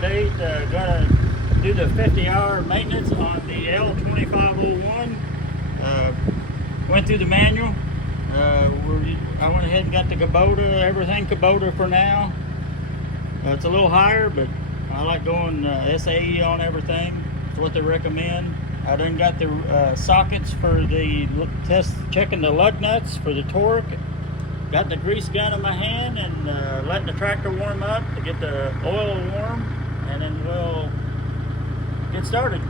update. Gonna do the 50-hour maintenance on the L2501. Went through the manual. I went ahead and got the Kubota, everything Kubota for now. It's a little higher, but I like going SAE on everything. It's what they recommend. I done got the sockets for the test, checking the lug nuts for the torque. Got the grease gun in my hand and letting the tractor warm up to get the oil warm, and then we'll get started.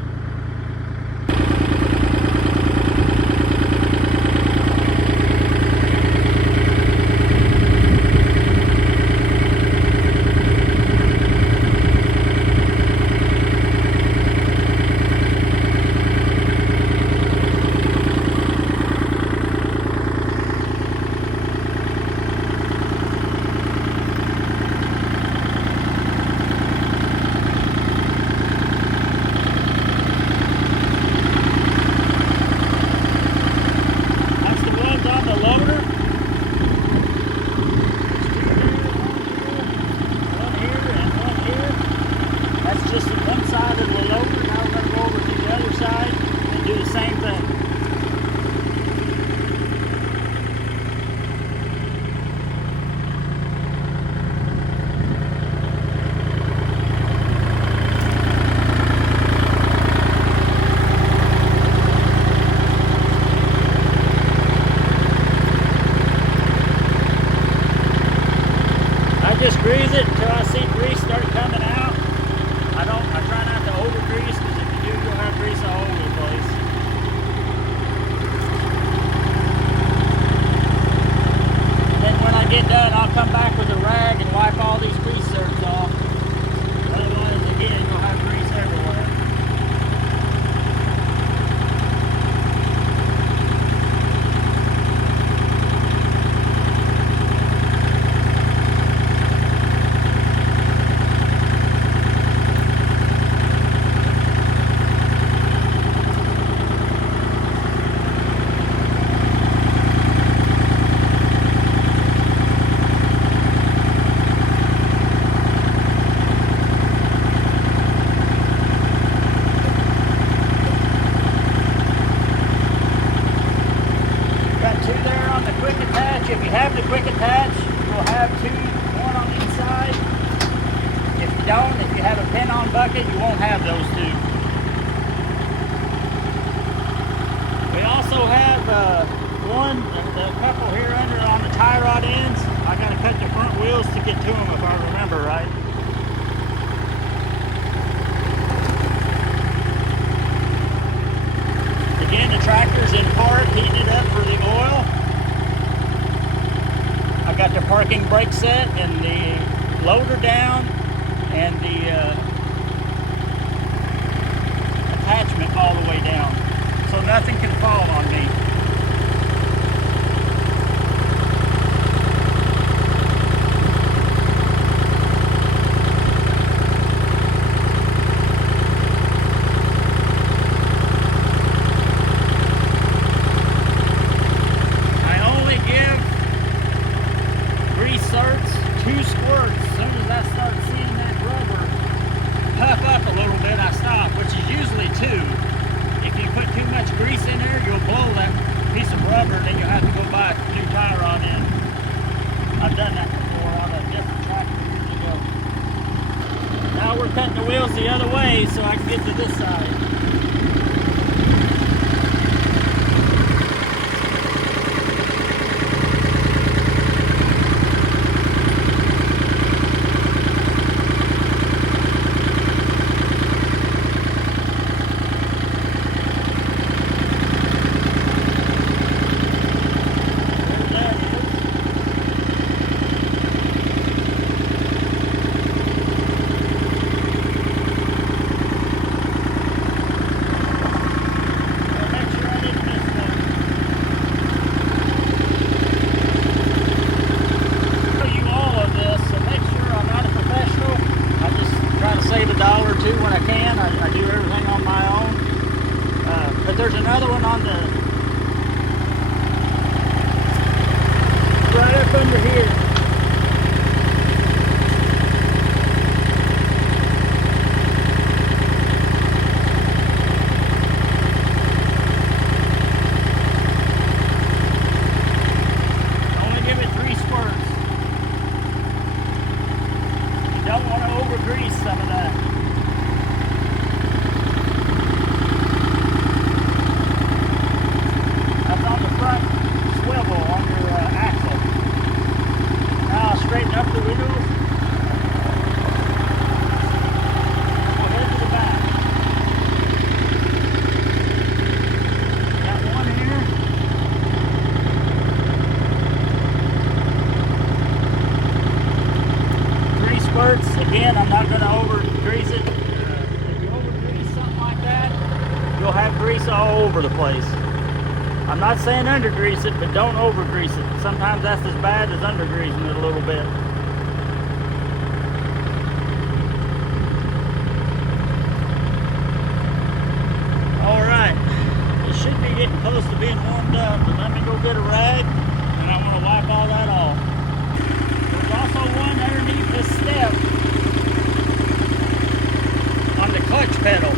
Just grease it until I see grease start coming out. I try not to over grease, because if you do, you'll have grease all over the place. And then when I get done, I'll come back with a rag and wipe all these grease zerks off. Otherwise, again, you'll have grease everywhere. If you have the quick attach, you'll have two, one on each side. If you don't, if you have a pin-on bucket, you won't have those two. We also have a couple here under on the tie rod ends. I got to cut the front wheels to get to them if I remember right. Again, the tractor's in park, heating it up for the oil. I got the parking brake set and the loader down and the attachment all the way down, so nothing can fall on me. Two squirts. As soon as I start seeing that rubber puff up a little bit, I stop, which is usually two. If you put too much grease in there, you'll blow that piece of rubber, and then you'll have to go buy a new tie rod in. I've done that before on a different tractor years ago. Now we're cutting the wheels the other way so I can get to this side. There's another one on the right up under here. grease all over the place. I'm not saying under grease it, but don't over grease it. Sometimes that's as bad as under greasing it a little bit. Alright, it should be getting close to being warmed up, but let me go get a rag and I'm going to wipe all that off. There's also one underneath this step on the clutch pedal.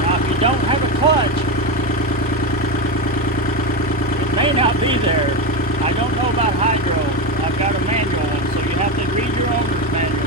Now if you don't have a clutch, it may not be there. I don't know about hydro. I've got a manual one, so you have to read your owner's manual.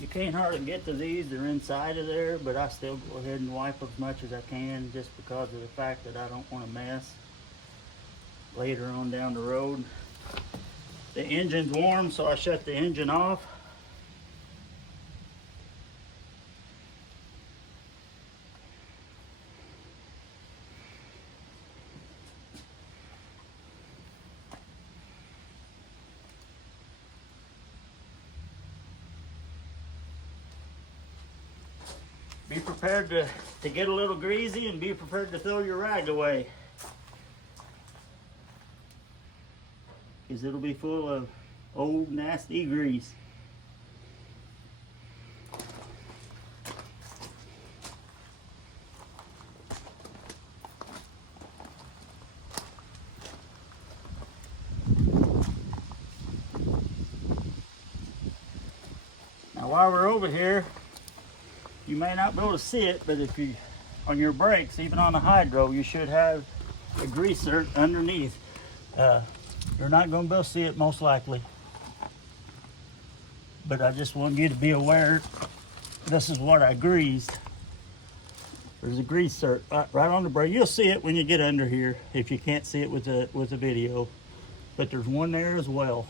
You can't hardly get to these, they're inside of there, but I still go ahead and wipe as much as I can just because of the fact that I don't want to mess later on down the road. The engine's warm, so I shut the engine off. Be prepared to get a little greasy and be prepared to throw your rag away, because it'll be full of old nasty grease. Now while we're over here, you may not be able to see it, but if you, on your brakes, even on a hydro, you should have a greaser underneath. You're not going to be able to see it most likely, but I just want you to be aware this is what I greased. There's a greaser right on the brake. You'll see it when you get under here if you can't see it with the video, but there's one there as well.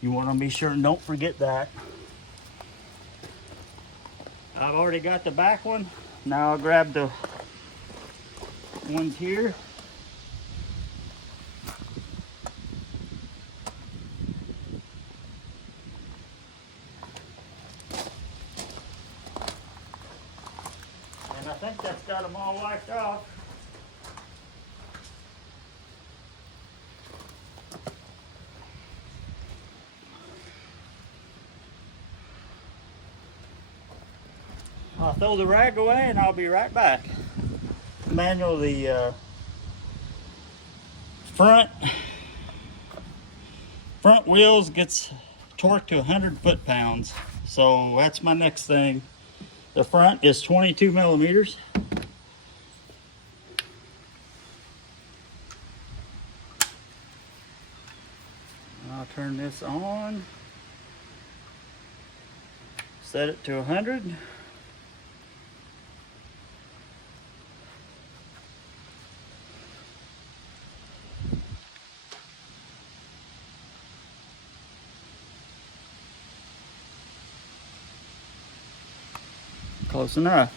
You want to be sure and don't forget that. I've already got the back one. Now I'll grab the ones here. And I think that's got them all wiped off. I'll throw the rag away and I'll be right back. Manual, the front wheels gets torqued to 100 foot-pounds. So that's my next thing. The front is 22 millimeters. I'll turn this on. Set it to 100. Close enough.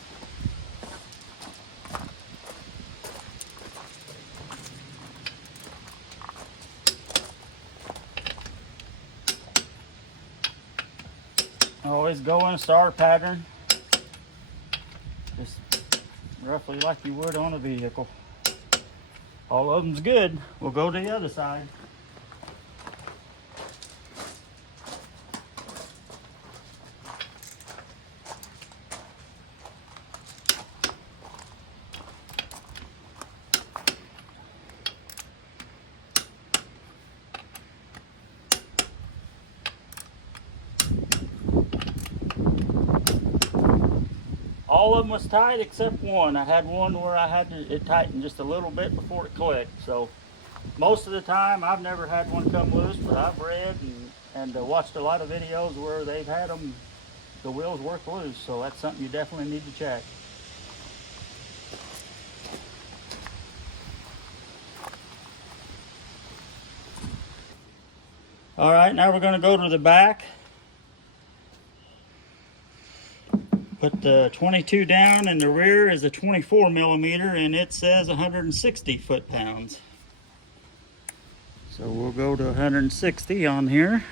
Always go in a star pattern, just roughly like you would on a vehicle. All of them's good. We'll go to the other side. All of them was tight except one. I had one where I had it tighten just a little bit before it clicked. So most of the time I've never had one come loose, but I've read and watched a lot of videos where they've had them, the wheels work loose. So that's something you definitely need to check. All right, now we're going to go to the back. Put the 22 down, and the rear is a 24 millimeter, and it says 160 foot-pounds. So we'll go to 160 on here.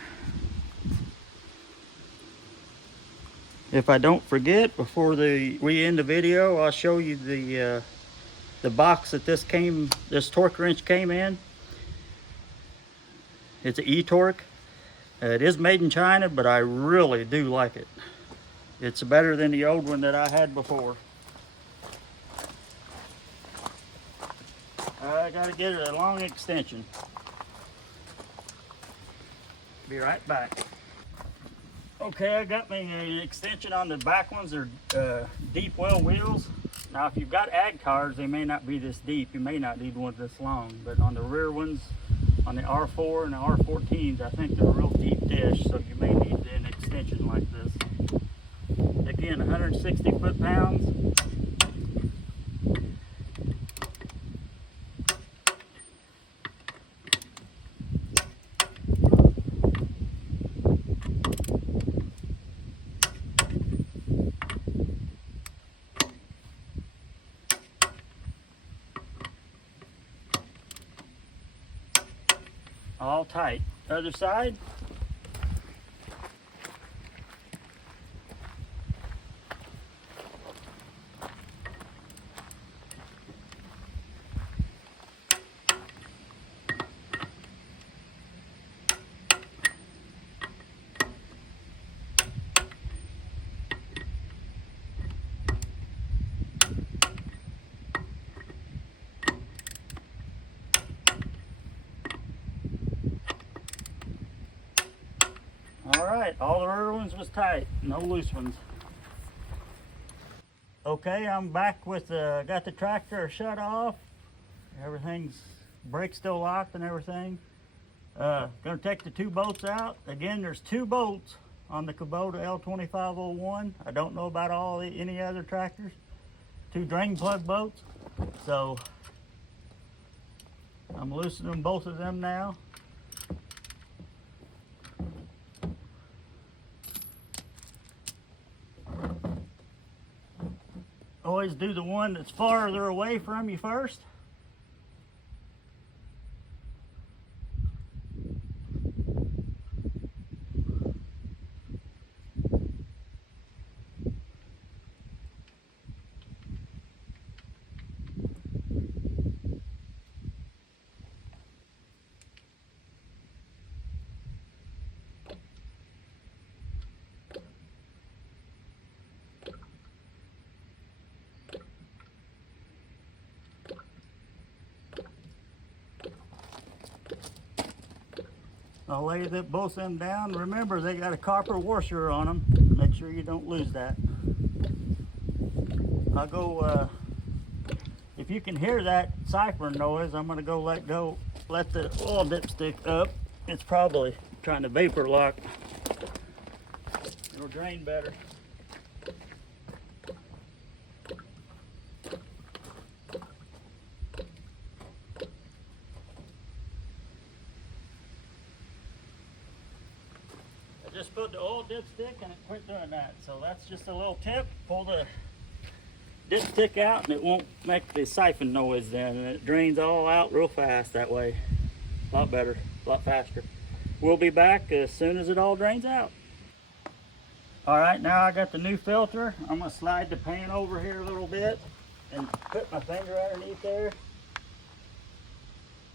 If I don't forget, before we end the video, I'll show you the box that this torque wrench came in. It's an E-torque. It is made in China, but I really do like it. It's better than the old one that I had before. I gotta get a long extension. Be right back. Okay, I got me an extension on the back ones. They're deep well wheels. Now, if you've got ag cars, they may not be this deep. You may not need one this long. But on the rear ones, on the R4 and the R14s, I think they're a real deep dish, so you may need an extension like this. Again, 160 foot-pounds. All tight. Other side. Alright, all the rear ones was tight, no loose ones. Okay, I'm back with got the tractor shut off. Everything's, brakes still locked and everything. Gonna take the two bolts out. Again, there's two bolts on the Kubota L2501. I don't know about any other tractors. Two drain plug bolts. So I'm loosening both of them now. always do the one that's farther away from you first. I'll lay both of them down. Remember, they got a copper washer on them. Make sure you don't lose that. I'll go, if you can hear that siphon noise, I'm gonna go let the oil dipstick up. It's probably trying to vapor lock. It'll drain better. Just put the oil dipstick and it quit doing that. So that's just a little tip. Pull the dipstick out and it won't make the siphon noise then, and it drains all out real fast that way. A lot better, a lot faster. We'll be back as soon as it all drains out. All right, now I got the new filter. I'm gonna slide the pan over here a little bit and put my finger underneath there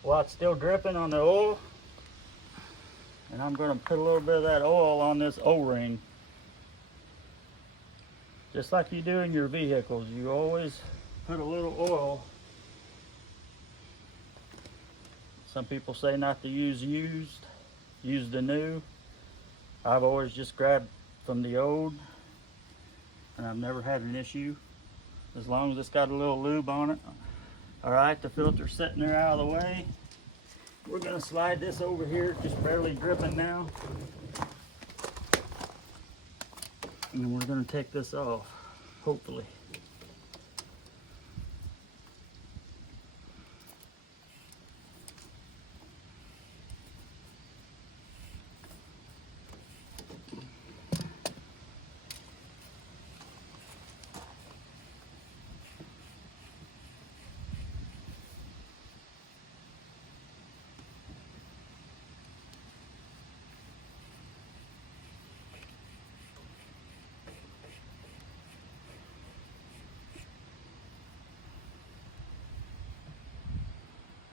while it's still dripping on the oil. And I'm going to put a little bit of that oil on this O-ring. Just like you do in your vehicles. You always put a little oil. Some people say not to use used. Use the new. I've always just grabbed from the old. And I've never had an issue. As long as it's got a little lube on it. Alright, the filter's sitting there out of the way. We're going to slide this over here, just barely dripping now. And we're going to take this off, hopefully.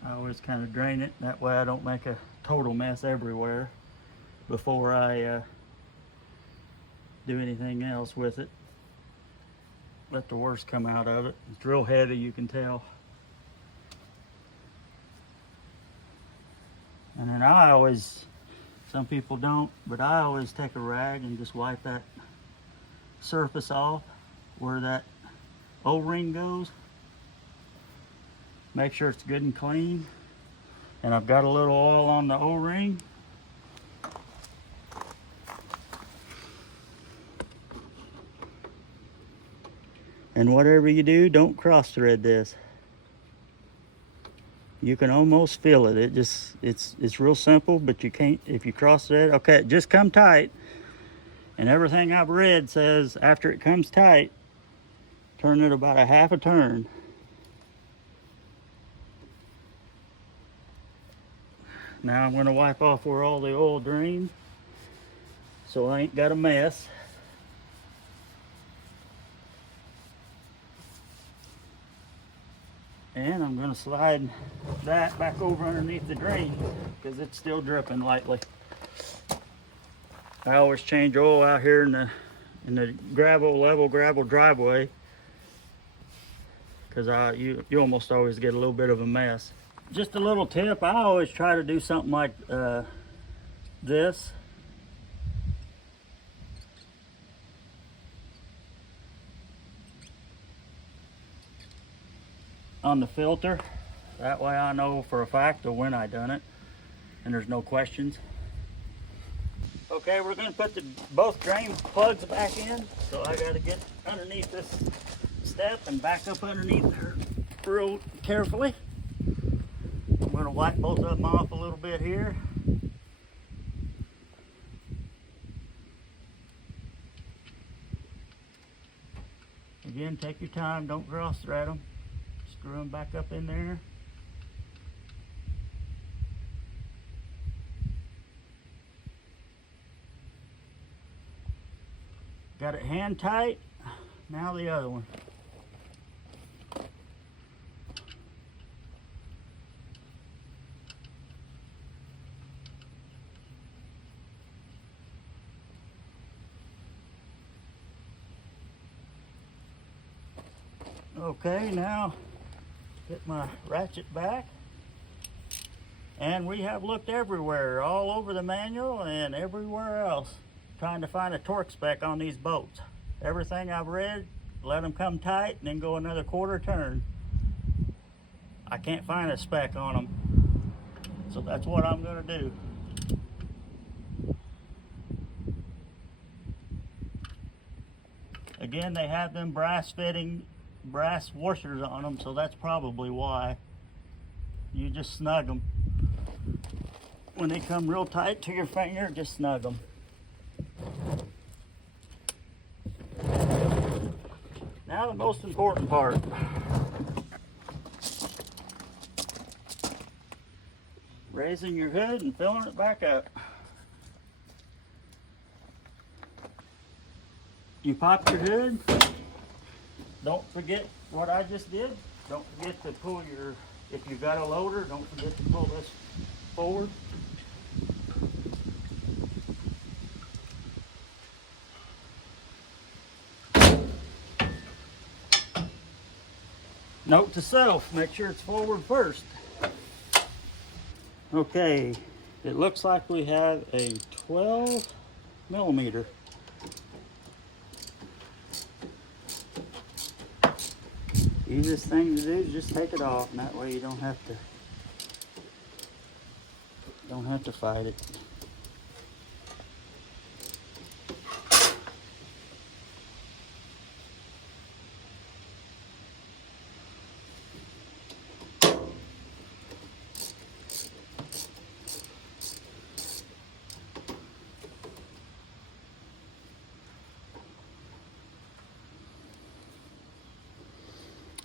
I always kind of drain it, that way I don't make a total mess everywhere before I do anything else with it. Let the worst come out of it. It's real heavy, you can tell. And then I always, some people don't, but I always take a rag and just wipe that surface off where that O-ring goes. Make sure it's good and clean. And I've got a little oil on the O-ring. And whatever you do, don't cross thread this. You can almost feel it. It's real simple, but you can't if you cross thread. Okay, just come tight. And everything I've read says after it comes tight, turn it about a half a turn. Now I'm going to wipe off where all the oil drains so I ain't got a mess. And I'm going to slide that back over underneath the drain because it's still dripping lightly. I always change oil out here in the level gravel driveway because you almost always get a little bit of a mess. Just a little tip, I always try to do something like this. On the filter. That way I know for a fact of when I done it and there's no questions. Okay, we're going to put both drain plugs back in. So I got to get underneath this step and back up underneath her real carefully. I'm going to wipe both of them off a little bit here. Again, take your time, don't cross thread them. Screw them back up in there. Got it hand tight. Now the other one. Okay, now get my ratchet back. And we have looked everywhere, all over the manual and everywhere else, trying to find a torque spec on these boats. Everything I've read, let them come tight and then go another quarter turn. I can't find a spec on them. So that's what I'm gonna do. Again, they have them brass washers on them, so that's probably why. You just snug them. When they come real tight to your finger, just snug them. Now the most important part. Raising your hood and filling it back up. You pop your hood. Don't forget what I just did. Don't forget to pull your, if you've got a loader, don't forget to pull this forward. Note to self, make sure it's forward first. Okay, it looks like we have a 12 millimeter. Easiest thing to do is just take it off, and that way you don't have to fight it.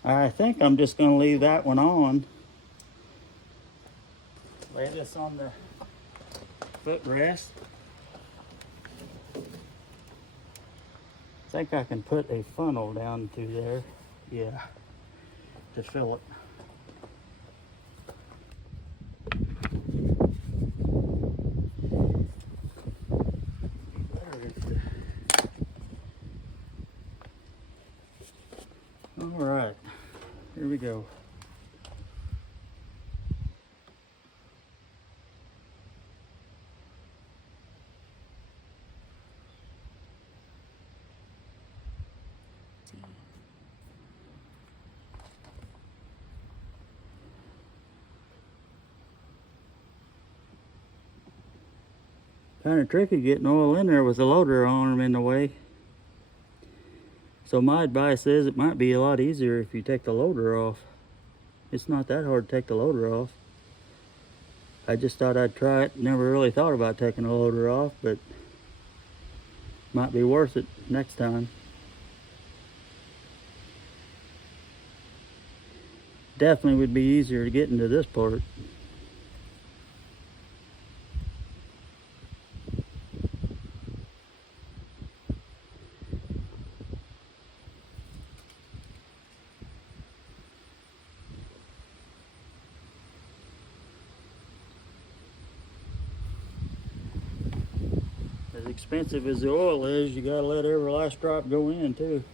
I think I'm just going to leave that one on. Lay this on the footrest. I think I can put a funnel down through there. Yeah, to fill it. All right, here we go. Kind of tricky getting oil in there with the loader arm in the way. So my advice is it might be a lot easier if you take the loader off. It's not that hard to take the loader off. I just thought I'd try it. Never really thought about taking the loader off, but might be worth it next time. Definitely would be easier to get into this part. As expensive as the oil is, you gotta let every last drop go in too.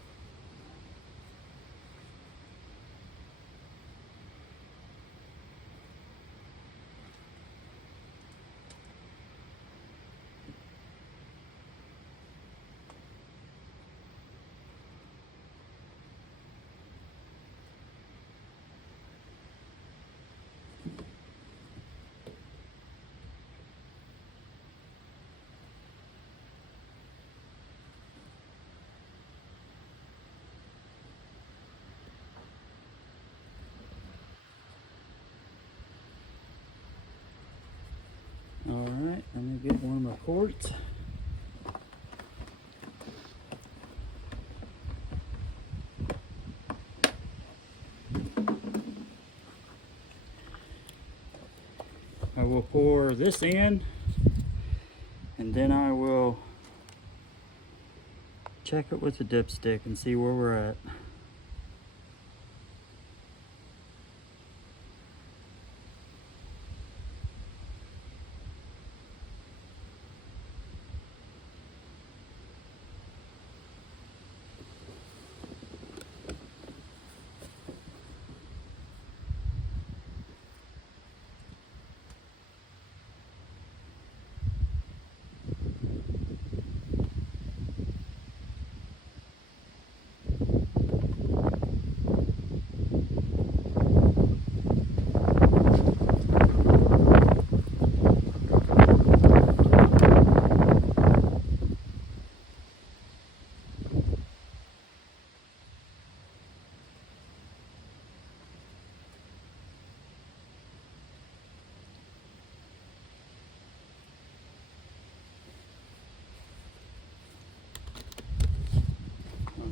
All right, let me get one of my quarts. I will pour this in, and then I will check it with the dipstick and see where we're at.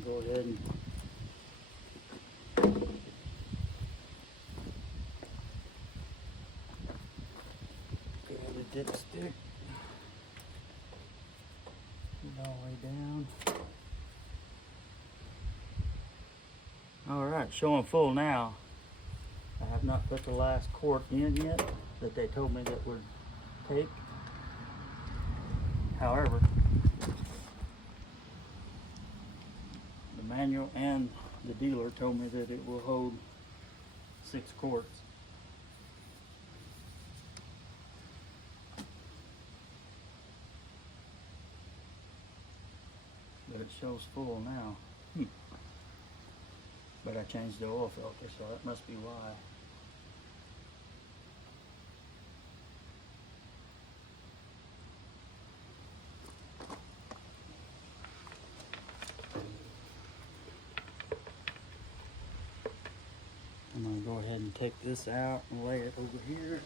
Go ahead and grab the dipstick, put it all the way down. All right, showing full now. I have not put the last quart in yet that they told me that would take. However, the manual and the dealer told me that it will hold 6 quarts. But it shows full now. But I changed the oil filter, so that must be why. I'm going to go ahead and take this out and lay it over here.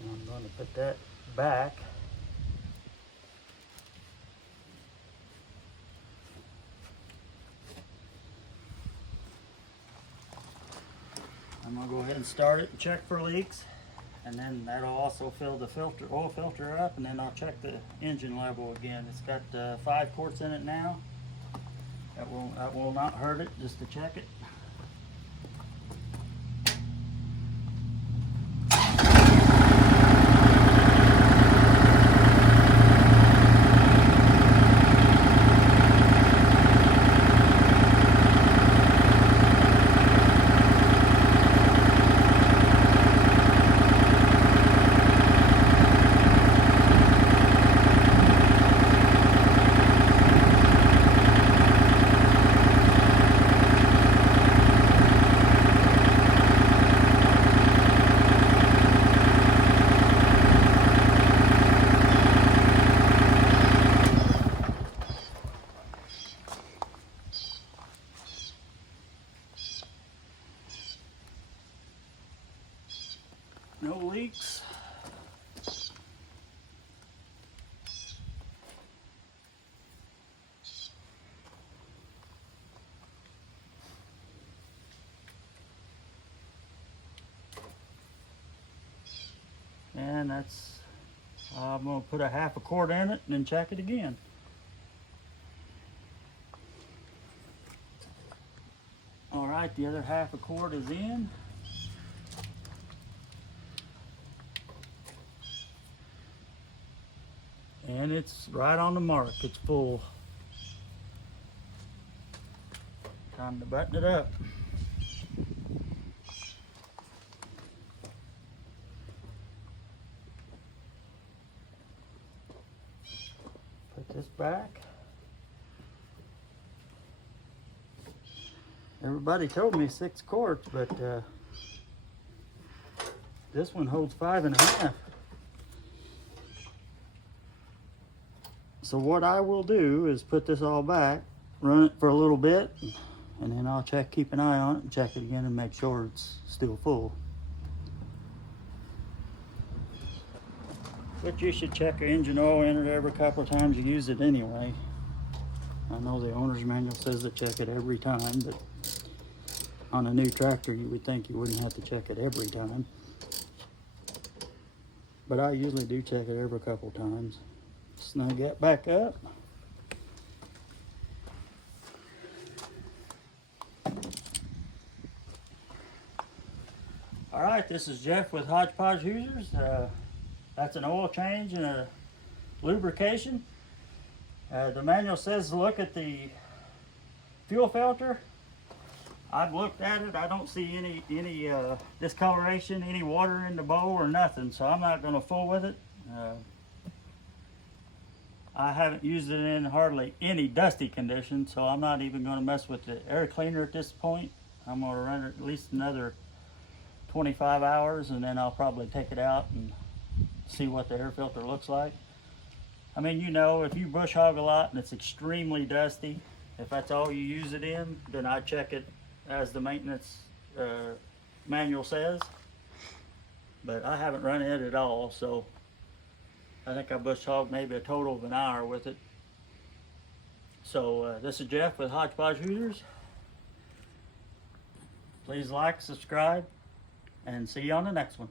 And I'm going to put that back. I'm going to go ahead and start it and check for leaks. And then that'll also fill the oil filter up, and then I'll check the engine level again. It's got 5 quarts in it now. That will not hurt it, just to check it. No leaks. And that's, I'm going to put a half a quart in it and then check it again. All right, the other half a quart is in. And it's right on the mark, it's full. Time to button it up. Put this back. Everybody told me 6 quarts, but this one holds 5.5. So what I will do is put this all back, run it for a little bit, and then I'll keep an eye on it and check it again and make sure it's still full. But you should check your engine oil in it every couple of times you use it anyway. I know the owner's manual says to check it every time, but on a new tractor, you would think you wouldn't have to check it every time. But I usually do check it every couple times. Snug that back up. All right, this is Jeff with Hodgepodge Hoosiers. That's an oil change and a lubrication. The manual says to look at the fuel filter. I've looked at it. I don't see any discoloration, any water in the bowl or nothing, so I'm not going to fool with it. I haven't used it in hardly any dusty condition, so I'm not even going to mess with the air cleaner at this point. I'm going to run it at least another 25 hours, and then I'll probably take it out and see what the air filter looks like. I mean, you know, if you bush hog a lot and it's extremely dusty, if that's all you use it in, then I check it as the maintenance manual says. But I haven't run it at all, so I think I bush hogged maybe a total of an hour with it. So this is Jeff with Hodgepodge Hoosiers. Please like, subscribe, and see you on the next one.